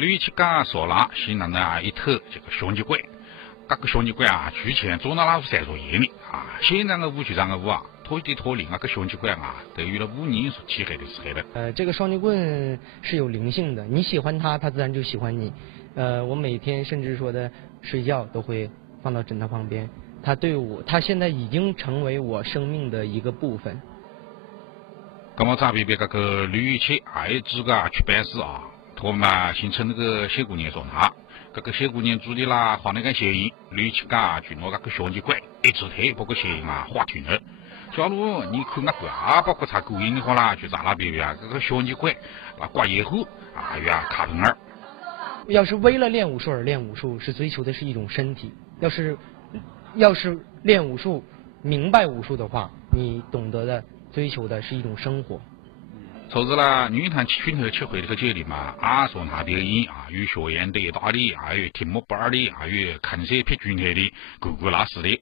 吕七家说了，新人呢一头这个兄弟会，这个兄弟会啊，之前做了老是3座爷的啊，现在的武局长的武啊，拖地拖零啊，个兄弟会啊，都有了5年所起黑的时候了。这个双截棍是有灵性的，你喜欢它，它自然就喜欢你。我每天甚至说的睡觉都会放到枕头旁边，它现在已经成为我生命的一个部分。那么咱别这个吕七爱子个出版社啊，他们形成那个小姑娘说他，这个小姑娘主的啦画那个协议，吕七家就拿那个兄弟会一直推把个协议啊划停了。假如你看那个啊，包括查勾引的话啦，就在那边啊，这个兄弟会那挂以后啊呀卡顿儿。要是为了练武术而练武术，是追求的是一种身体；要是练武术，明白武术的话，你懂得的追求的是一种生活。昨日啦，女坛群头吃会这个节里嘛，啊说那电影啊，有学院北大的，还有听木班的，还有看色撇军头的，个个那是的。